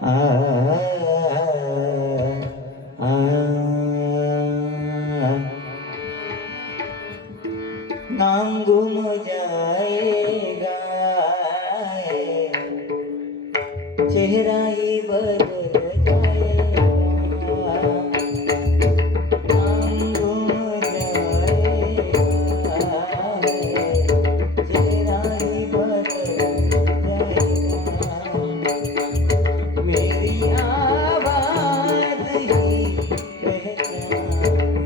आ आ नाम गुम जाएगा चेहरा ही बदल जाएगा नाम गुम जाएगा चेहरा ही बदल जाएगा मेरी आवाज ही पहचान कर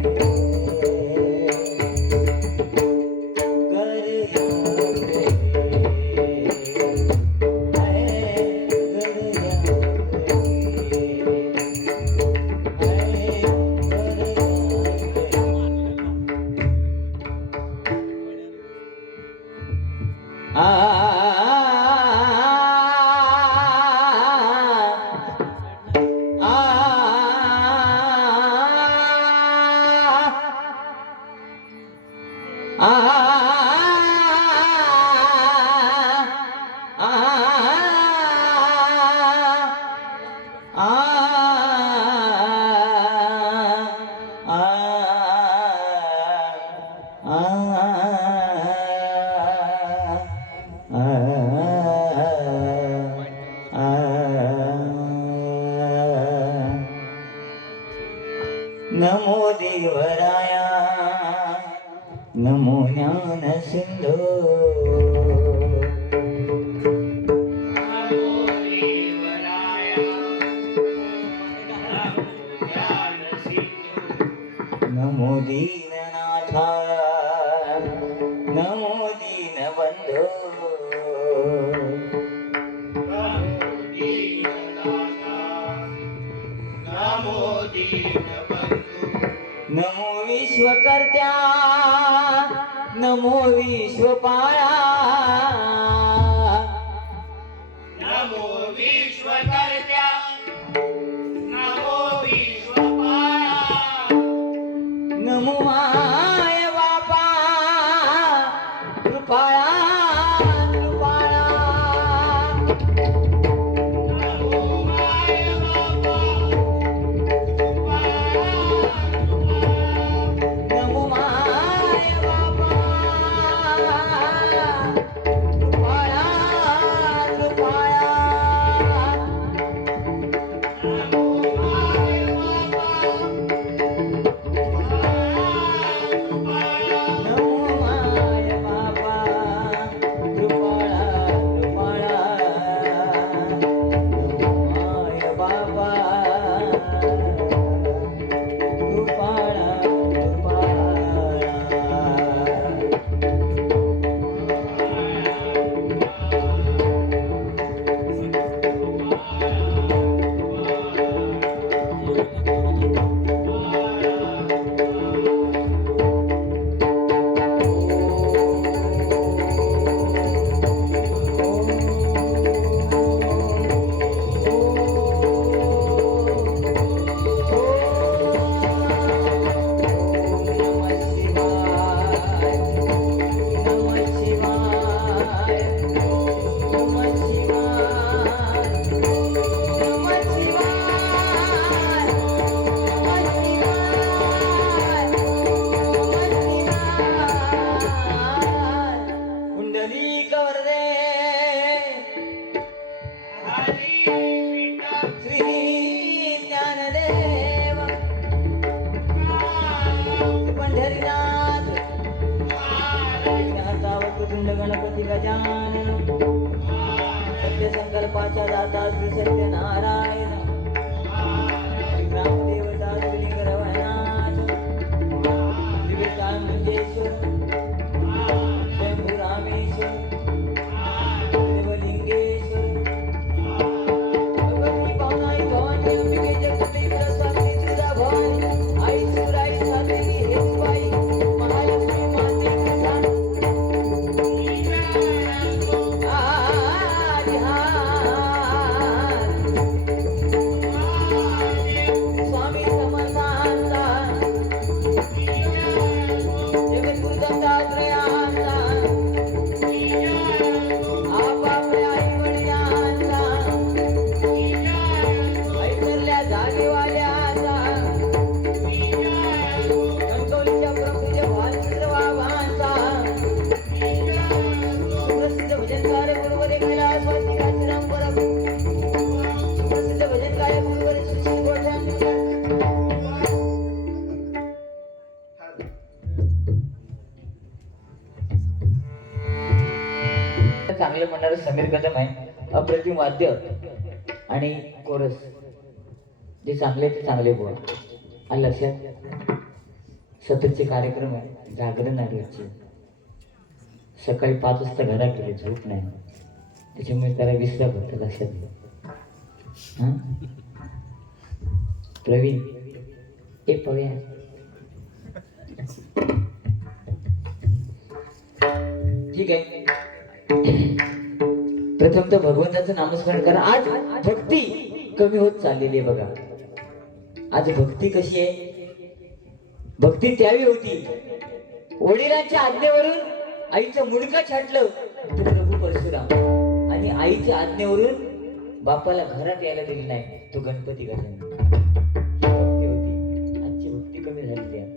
नमो देवराया नमो ज्ञान सिंधू नमो दीननाथा नमो दीनबंधो नमो विश्वकर्त्या नमो विश्वपाया नमो विश्वकर्त्या नमो विश्वपाया नमो माय बापा कृपाळा कृपाळा नमो माय बाबा नमो माय बापा कृपाळा कृपाळा नमो माय बापा कृपाळा कृपाळा नमो माय बापा कृपाळा कृपाळा गणपती गजानन सत्य संकल्पाचा दाता श्री सत्यनारायण ग्रामदेवता श्री गरवनाथ त्रिविक्रम मंजेश्वर शंभू रामेश्वर देवलिंगेश्वर भगवती पावनाई भवानी अंबिके जगदंबे सरस्वती तुळजा भवानी आई शिवराई सातेरी हेतुबाई महालक्ष्मी माते तुळजा काय गुरुवर सुशील गोठ्या चांगलं म्हणणारं समीर कदम आहे. अप्रतिम वाद्य आणि कोरस जे चांगले ते चांगले बोल. आणि लक्षात सततचे कार्यक्रम आहे, जागरण आहे रोजचे. सकाळी 5 वाजता घरात गेले, झोप नाही, त्याच्यामुळे त्याला विसरत होतं. लक्षात घ्या. प्रवीण एक पव्या ठीक आहे. प्रथम तर भगवंताचं नामस्मरण करा. आज भक्ती कमी होत चाललेली आहे बघा. आज भक्ती कशी आहे? भक्ती त्यावी होती वडिलांच्या आज्ञेवरून आईचं मुंडकं छाटलं तर प्रभू परशुराम, आणि आईच्या आज्ञेवरून बापाला घरात यायला दिली नाही तो गणपती गजानन. भक्ती होती. आजची भक्ती कमी झालेली आहे.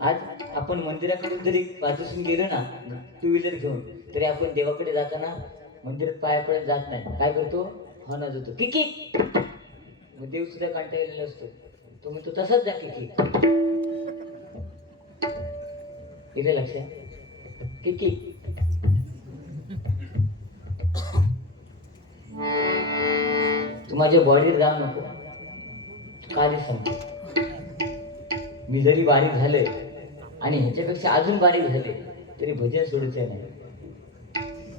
आज आपण मंदिराकडून जरी बाजूसून गेलो ना 2 व्हीलर घेऊन, तरी आपण देवाकडे जाताना मंदिरात पाया पडत जात नाही. काय करतो? हा जातो किकी. मग देव सुद्धा कंटाळलेला असतो, तो म्हणतो तसाच जा किकी. इथे लक्षात किकी. तू माझ्या बॉडीत जाऊ नको. काय सांगतो, मी जरी बारीक झाले आणि ह्याच्यापेक्षा अजून बारीक झाले तरी भजन सोडूचे नाही.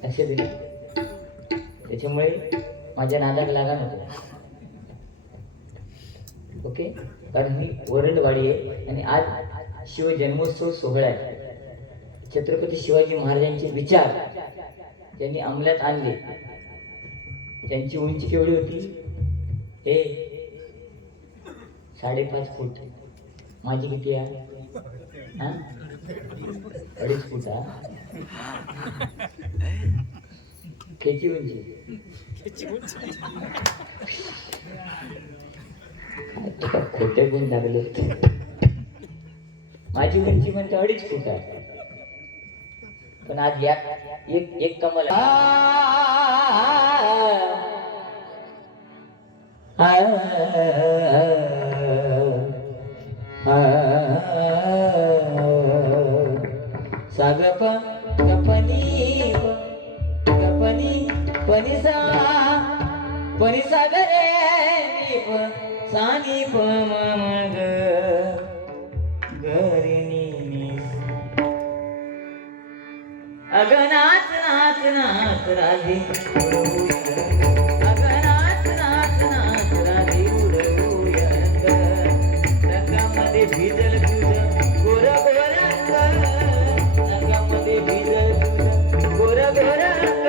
असे दिले. त्याच्यामुळे माझ्या नादाक लागा नको. ओके. कारण ही वरंडवाडी आहे आणि आज शिवजन्मोत्सव सोहळा आहे. छत्रपती शिवाजी महाराजांचे विचार त्यांनी अंमलात आणले. त्यांची उंची केवढी होती? हे 5.5 फूट. माझी किती आहे? 2.5 फूट. खेची उंची खोटे गुण लागले होते. माझी उंची म्हणते 2.5 फूट आहे. पण आज या एक कमल सागप कपनी कपनी पनिसा पनिसा गरे नीप सानी पमग गरिनी अग नाच नाच नाच राधी अग नाच नाच नाच राधी उडवूया रंगामध्ये भिजल तुझं गोर गोर रंग रंगामध्ये भिजल तुझं गोर गोर रंग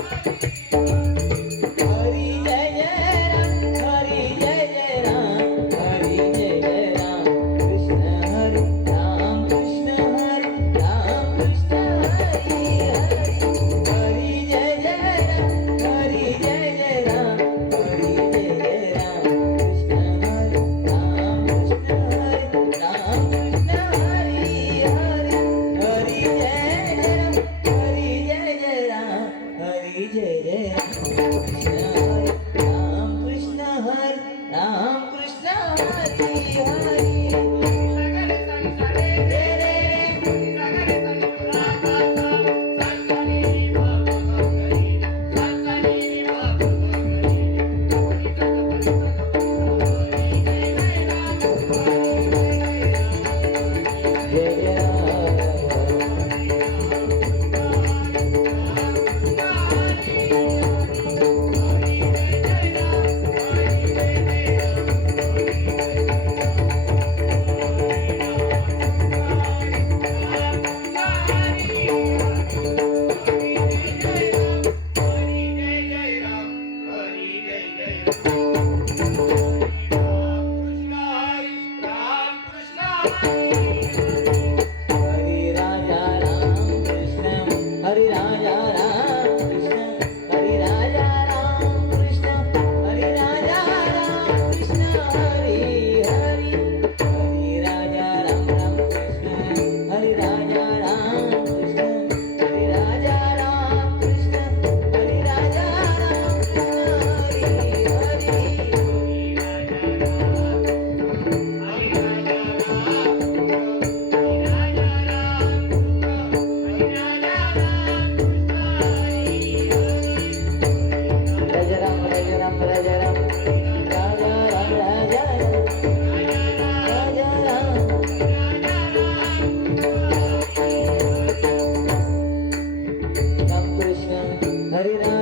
हरी जय जय राम, हरी जय जय राम, हरी जय जय राम, कृष्ण हरी राम, कृष्ण हरी राम, कृष्ण हरी हरी, हरी जय जय राम, हरी जय जय राम, हरी जय जय राम, कृष्ण हरी राम, कृष्ण हरी राम, कृष्ण हरी हरी, हरी जय जय राम, हरी जय जय राम, हरी जय जय राम, कृष्ण हरी राम, कृष्ण हरी राम, कृष्ण हरी हरी. सगळे संसारे रे रे सगळे संसाराचा संसारी भगवंतरी संसारी भगवंतरी जय जय राम. हरी राजा राम कृष्ण, हरी राजा राम कृष्ण, हरी राजा राम कृष्ण, हरी राजा राम कृष्ण हरी हरी, हरी राजा राम राम कृष्ण, हरी राजा राम कृष्ण, हरी राजा राम कृष्ण, हरी राजा राम कृष्ण हरी हरी. राजा राम राजा राम राजा राम, राजा राम राजा राम, राजा राम. राम कृष्ण हरे राम.